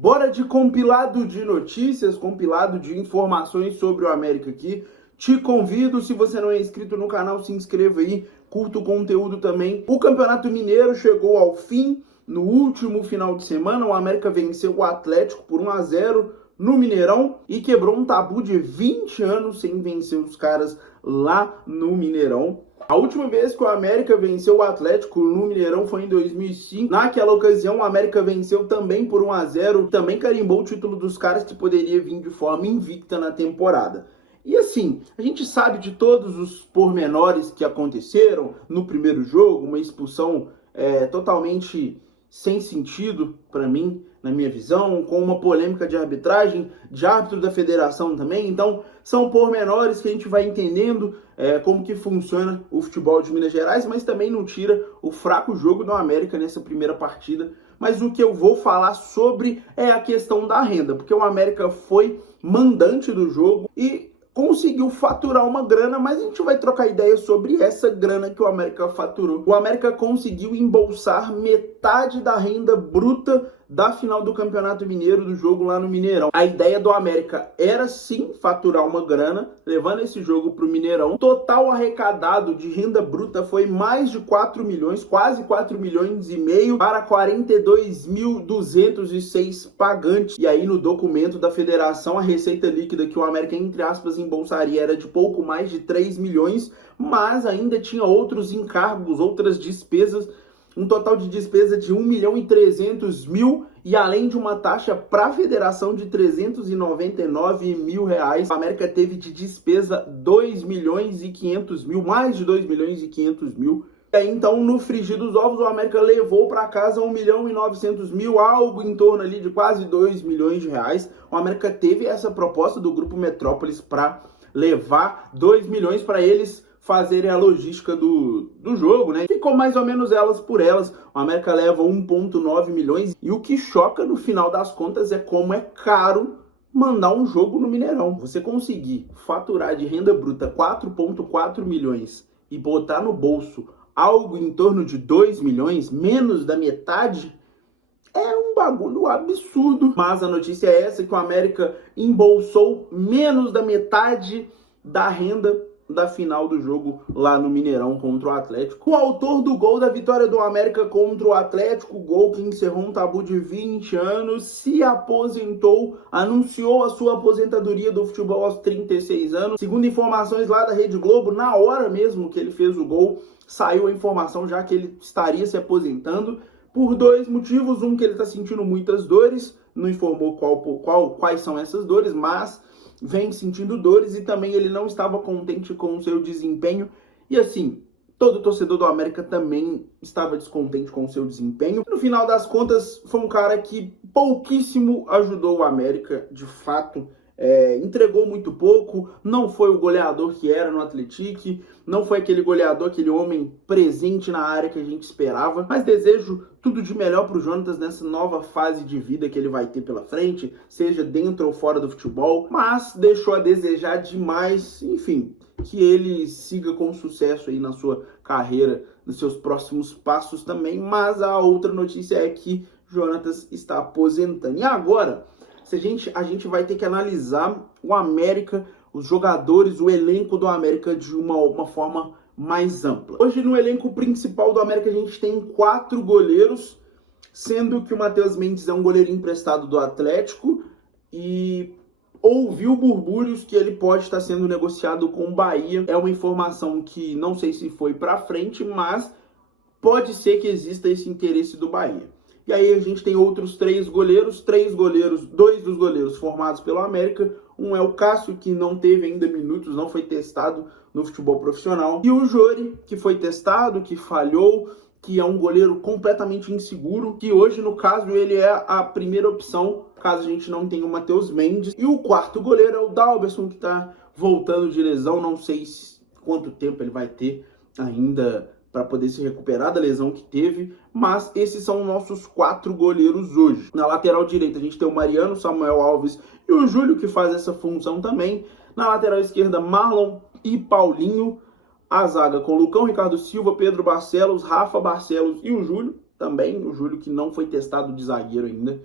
Bora de compilado de notícias, compilado de informações sobre o América aqui. Te convido, se você não é inscrito no canal, se inscreva aí, curta o conteúdo também. O Campeonato Mineiro chegou ao fim no último final de semana. O América venceu o Atlético por 1-0 no Mineirão e quebrou um tabu de 20 anos sem vencer os caras lá no Mineirão. A última vez que o América venceu o Atlético no Mineirão foi em 2005. Naquela ocasião, o América venceu também por 1-0. Também carimbou o título dos caras que poderia vir de forma invicta na temporada. E assim, a gente sabe de todos os pormenores que aconteceram no primeiro jogo, uma expulsão totalmente sem sentido para mim, na minha visão, com uma polêmica de arbitragem, de árbitro da federação também. Então, são pormenores que a gente vai entendendo como que funciona o futebol de Minas Gerais, mas também não tira o fraco jogo do América nessa primeira partida. Mas o que eu vou falar sobre é a questão da renda, porque o América foi mandante do jogo e conseguiu faturar uma grana, mas a gente vai trocar ideia sobre essa grana que o América faturou. O América conseguiu embolsar metade da renda bruta da final do Campeonato Mineiro, do jogo lá no Mineirão. A ideia do América era sim faturar uma grana, levando esse jogo para o Mineirão. Total arrecadado de renda bruta foi mais de 4 milhões, quase 4 milhões e meio para 42.206 pagantes. E aí no documento da federação, a receita líquida que o América, entre aspas, embolsaria era de pouco mais de 3 milhões, mas ainda tinha outros encargos, outras despesas, um total de despesa de 1.300.000 e além de uma taxa para a federação de 399 mil reais. A América teve de despesa 2.500.000, mais de 2.500.000. E aí, então, no frigir dos ovos, o América levou para casa 1.900.000, algo em torno ali de quase 2 milhões de reais. O América teve essa proposta do Grupo Metrópolis para levar 2 milhões para eles fazerem a logística do jogo, né? Ficou mais ou menos elas por elas. O América leva 1,9 milhões e o que choca no final das contas é como é caro mandar um jogo no Mineirão. Você conseguir faturar de renda bruta 4,4 milhões e botar no bolso algo em torno de 2 milhões, menos da metade, é um bagulho absurdo. Mas a notícia é essa, que o América embolsou menos da metade da renda da final do jogo lá no Mineirão contra o Atlético. O autor do gol da vitória do América contra o Atlético, gol que encerrou um tabu de 20 anos, se aposentou, anunciou a sua aposentadoria do futebol aos 36 anos. Segundo informações lá da Rede Globo, na hora mesmo que ele fez o gol, saiu a informação já que ele estaria se aposentando por dois motivos. Um, que ele está sentindo muitas dores, não informou quais são essas dores, mas vem sentindo dores, e também ele não estava contente com o seu desempenho. E assim, todo torcedor do América também estava descontente com o seu desempenho. No final das contas, foi um cara que pouquíssimo ajudou o América, de fato. Entregou muito pouco, não foi o goleador que era no Atlético, não foi aquele goleador, aquele homem presente na área que a gente esperava, mas desejo tudo de melhor para o Jonatas nessa nova fase de vida que ele vai ter pela frente, seja dentro ou fora do futebol, mas deixou a desejar demais. Enfim, que ele siga com sucesso aí na sua carreira, nos seus próximos passos também. Mas a outra notícia é que Jonatas está aposentando. E agora, a gente vai ter que analisar o América, os jogadores, o elenco do América de uma forma mais ampla. Hoje, no elenco principal do América, a gente tem 4 goleiros, sendo que o Matheus Mendes é um goleiro emprestado do Atlético e ouviu burbúrios que ele pode estar sendo negociado com o Bahia. É uma informação que não sei se foi para frente, mas pode ser que exista esse interesse do Bahia. E aí a gente tem outros 3 goleiros, 2 dos goleiros formados pelo América. Um é o Cássio, que não teve ainda minutos, não foi testado no futebol profissional. E o Jori, que foi testado, que falhou, que é um goleiro completamente inseguro, que hoje, no caso, ele é a primeira opção, caso a gente não tenha o Matheus Mendes. E o 4º goleiro é o Dalberson, que está voltando de lesão, não sei quanto tempo ele vai ter ainda para poder se recuperar da lesão que teve, mas esses são nossos 4 goleiros hoje. Na lateral direita a gente tem o Mariano, Samuel Alves e o Júlio, que faz essa função também. Na lateral esquerda, Marlon e Paulinho. A zaga com Lucão, Ricardo Silva, Pedro Barcelos, Rafa Barcelos e o Júlio também. O Júlio, que não foi testado de zagueiro ainda.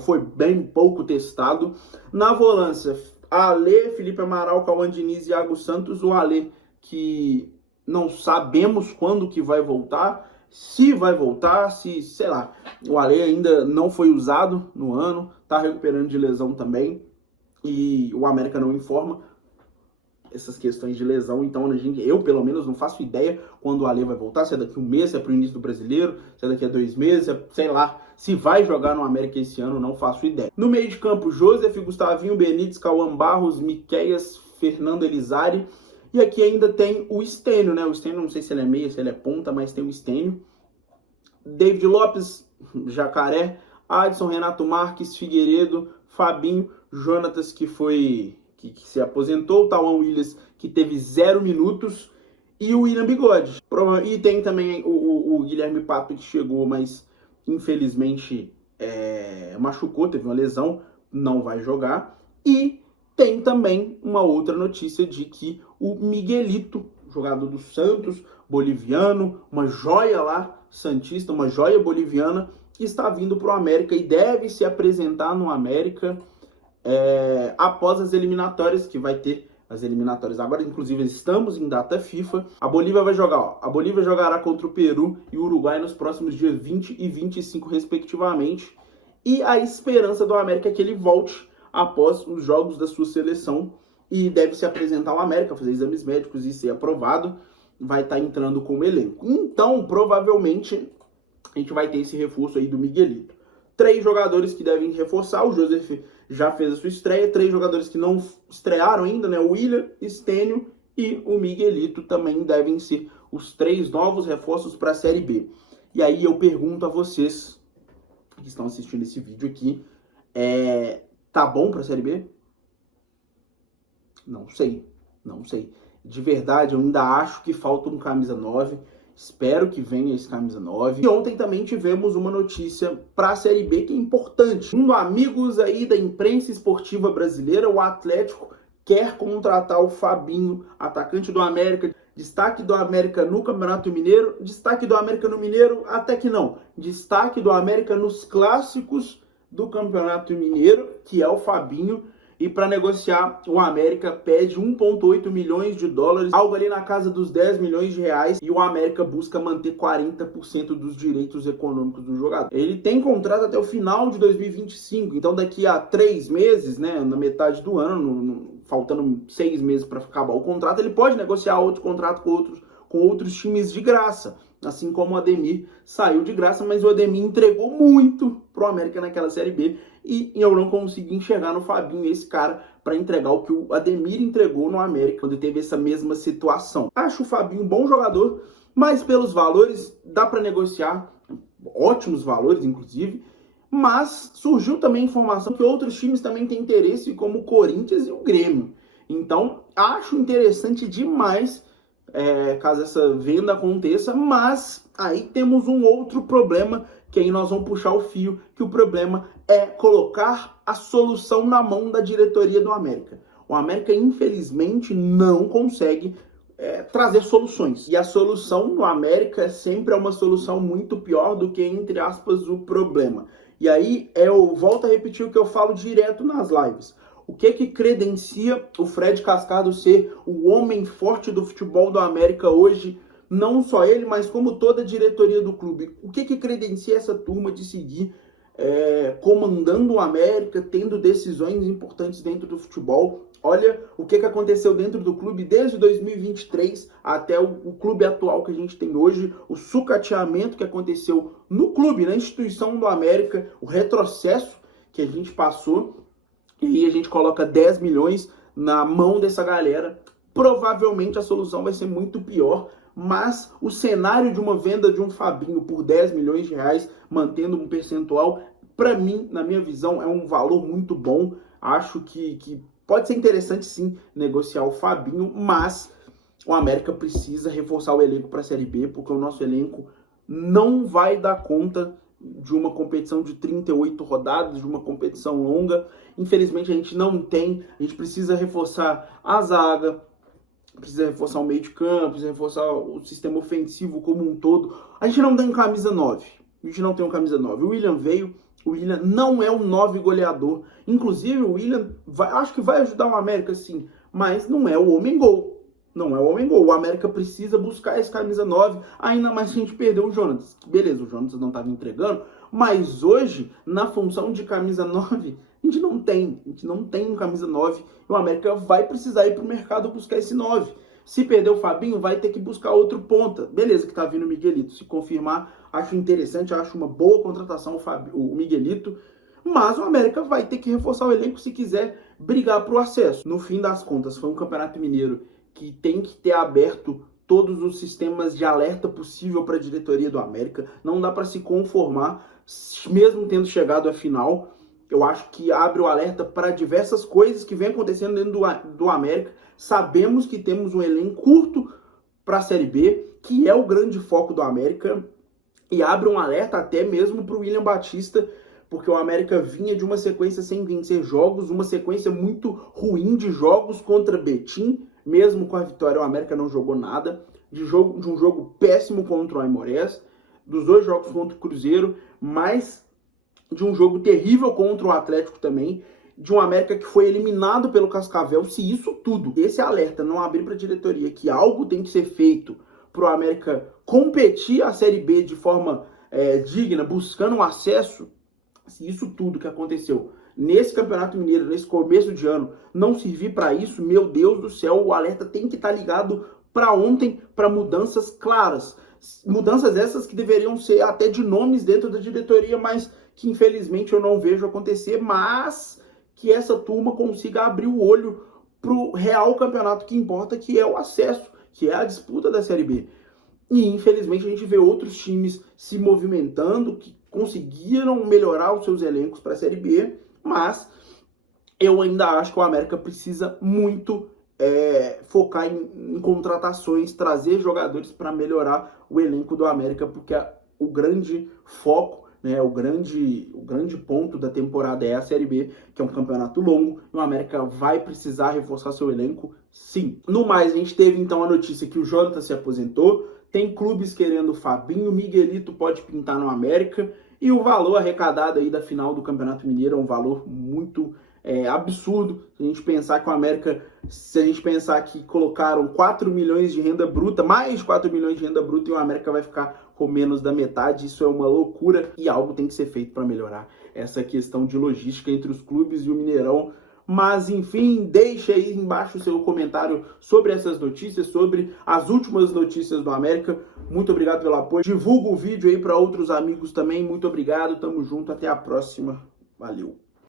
foi bem pouco testado. Na volância, Ale, Felipe Amaral, Cauã Diniz e Iago Santos. O Ale, que não sabemos quando que vai voltar, se vai voltar, sei lá. O Ale ainda não foi usado no ano, tá recuperando de lesão também, e o América não informa essas questões de lesão, então eu pelo menos não faço ideia quando o Ale vai voltar, se é daqui 1 mês, se é pro início do Brasileiro, se é daqui a 2 meses, sei lá, se vai jogar no América esse ano, não faço ideia. No meio de campo, Joseph, Gustavinho, Benítez, Cauã Barros, Miqueias, Fernando Elizari, e aqui ainda tem o Stênio, né? O Stênio, não sei se ele é meia, se ele é ponta, mas tem o Stênio. David Lopes, Jacaré, Adson, Renato Marques, Figueiredo, Fabinho, Jonatas, que se aposentou, o Tauan Williams, que teve 0 minutos, e o William Bigode. E tem também o Guilherme Pato, que chegou, mas infelizmente machucou, teve uma lesão, não vai jogar. E tem também uma outra notícia de que o Miguelito, jogador do Santos, boliviano, uma joia lá, santista, uma joia boliviana, que está vindo para o América e deve se apresentar no América após as eliminatórias, que vai ter as eliminatórias agora, inclusive estamos em data FIFA. A Bolívia vai jogar, a Bolívia jogará contra o Peru e o Uruguai nos próximos dias 20 e 25 respectivamente, e a esperança do América é que ele volte após os jogos da sua seleção e deve se apresentar ao América, fazer exames médicos e ser aprovado, vai estar entrando como elenco. Então, provavelmente, a gente vai ter esse reforço aí do Miguelito. 3 jogadores que devem reforçar, o Joseph já fez a sua estreia, 3 jogadores que não estrearam ainda, né? O William, Stênio e o Miguelito também devem ser os 3 novos reforços para a Série B. E aí eu pergunto a vocês que estão assistindo esse vídeo aqui, tá bom para a Série B? Não sei. De verdade, eu ainda acho que falta um camisa 9. Espero que venha esse camisa 9. E ontem também tivemos uma notícia para a Série B que é importante. Amigos aí da imprensa esportiva brasileira, o Atlético quer contratar o Fabinho, atacante do América. Destaque do América no Campeonato Mineiro, destaque do América no Mineiro, até que não. Destaque do América nos clássicos do Campeonato Mineiro, que é o Fabinho. E para negociar, o América pede 1,8 milhões de dólares, algo ali na casa dos 10 milhões de reais, e o América busca manter 40% dos direitos econômicos do jogador. Ele tem contrato até o final de 2025, então daqui a 3 meses, né, na metade do ano, faltando 6 meses para acabar o contrato, ele pode negociar outro contrato com outros times de graça. Assim como o Ademir saiu de graça, mas o Ademir entregou muito pro América naquela Série B e eu não consegui enxergar no Fabinho esse cara para entregar o que o Ademir entregou no América quando teve essa mesma situação. Acho o Fabinho um bom jogador, mas pelos valores dá para negociar, ótimos valores inclusive, mas surgiu também informação que outros times também têm interesse, como o Corinthians e o Grêmio. Então acho interessante demais caso essa venda aconteça, mas aí temos um outro problema, que aí nós vamos puxar o fio, que o problema é colocar a solução na mão da diretoria do América. O América, infelizmente, não consegue trazer soluções. E a solução no América é sempre uma solução muito pior do que, entre aspas, o problema. E aí eu volto a repetir o que eu falo direto nas lives. O que credencia o Fred Cascado ser o homem forte do futebol do América hoje? Não só ele, mas como toda a diretoria do clube. O que credencia essa turma de seguir comandando o América, tendo decisões importantes dentro do futebol? Olha o que aconteceu dentro do clube desde 2023 até o clube atual que a gente tem hoje, o sucateamento que aconteceu no clube, na instituição do América, o retrocesso que a gente passou. E aí a gente coloca 10 milhões na mão dessa galera. Provavelmente a solução vai ser muito pior, mas o cenário de uma venda de um Fabinho por 10 milhões de reais, mantendo um percentual, para mim, na minha visão, é um valor muito bom. Acho que pode ser interessante sim negociar o Fabinho, mas o América precisa reforçar o elenco para a Série B, porque o nosso elenco não vai dar conta de uma competição de 38 rodadas, de uma competição longa. Infelizmente a gente não tem, a gente precisa reforçar a zaga, precisa reforçar o meio de campo, precisa reforçar o sistema ofensivo como um todo. A gente não tem camisa 9, o William veio, O Willian não é um 9 goleador. Inclusive, o Willian acho que vai ajudar o América, sim, mas não é o homem-gol. Não é o homem-gol. O América precisa buscar esse camisa 9, ainda mais se a gente perdeu o Jonatas. Beleza, o Jonatas não estava entregando, mas hoje, na função de camisa 9, a gente não tem. A gente não tem um camisa 9. E o América vai precisar ir para o mercado buscar esse 9. Se perder o Fabinho, vai ter que buscar outro ponta. Beleza que tá vindo o Miguelito. Se confirmar, acho interessante, acho uma boa contratação o Miguelito. Mas o América vai ter que reforçar o elenco se quiser brigar pro acesso. No fim das contas, foi um Campeonato Mineiro que tem que ter aberto todos os sistemas de alerta possível para a diretoria do América. Não dá para se conformar, mesmo tendo chegado à final. Eu acho que abre o alerta para diversas coisas que vem acontecendo dentro do América. Sabemos que temos um elenco curto para a Série B, que é o grande foco do América, e abre um alerta até mesmo para o William Batista, porque o América vinha de uma sequência sem vencer jogos, uma sequência muito ruim de jogos contra Betim. Mesmo com a vitória, o América não jogou nada, de um jogo péssimo contra o Aimorés, dos 2 jogos contra o Cruzeiro, mas de um jogo terrível contra o Atlético também, de um América que foi eliminado pelo Cascavel. Se isso tudo, esse alerta não abrir para a diretoria que algo tem que ser feito para o América competir a Série B de forma digna, buscando um acesso, se isso tudo que aconteceu nesse Campeonato Mineiro, nesse começo de ano, não servir para isso, meu Deus do céu, o alerta tem que estar ligado para ontem, para mudanças claras. Mudanças essas que deveriam ser até de nomes dentro da diretoria, mas que infelizmente eu não vejo acontecer, mas que essa turma consiga abrir o olho para o real campeonato que importa, que é o acesso, que é a disputa da Série B. E infelizmente a gente vê outros times se movimentando, que conseguiram melhorar os seus elencos para a Série B, mas eu ainda acho que o América precisa muito focar em contratações, trazer jogadores para melhorar o elenco do América, porque o grande foco, né, o grande ponto da temporada é a Série B, que é um campeonato longo, e o América vai precisar reforçar seu elenco, sim. No mais, a gente teve então a notícia que o Jonathan se aposentou, tem clubes querendo o Fabinho, o Miguelito pode pintar no América, e o valor arrecadado aí da final do Campeonato Mineiro é um valor muito absurdo. Se a gente pensar que o América, se a gente pensar que colocaram 4 milhões de renda bruta, mais 4 milhões de renda bruta, e o América vai ficar com menos da metade, isso é uma loucura, e algo tem que ser feito para melhorar essa questão de logística entre os clubes e o Mineirão. Mas, enfim, deixe aí embaixo o seu comentário sobre essas notícias, sobre as últimas notícias do América. Muito obrigado pelo apoio. Divulga o vídeo aí para outros amigos também. Muito obrigado, tamo junto, até a próxima. Valeu.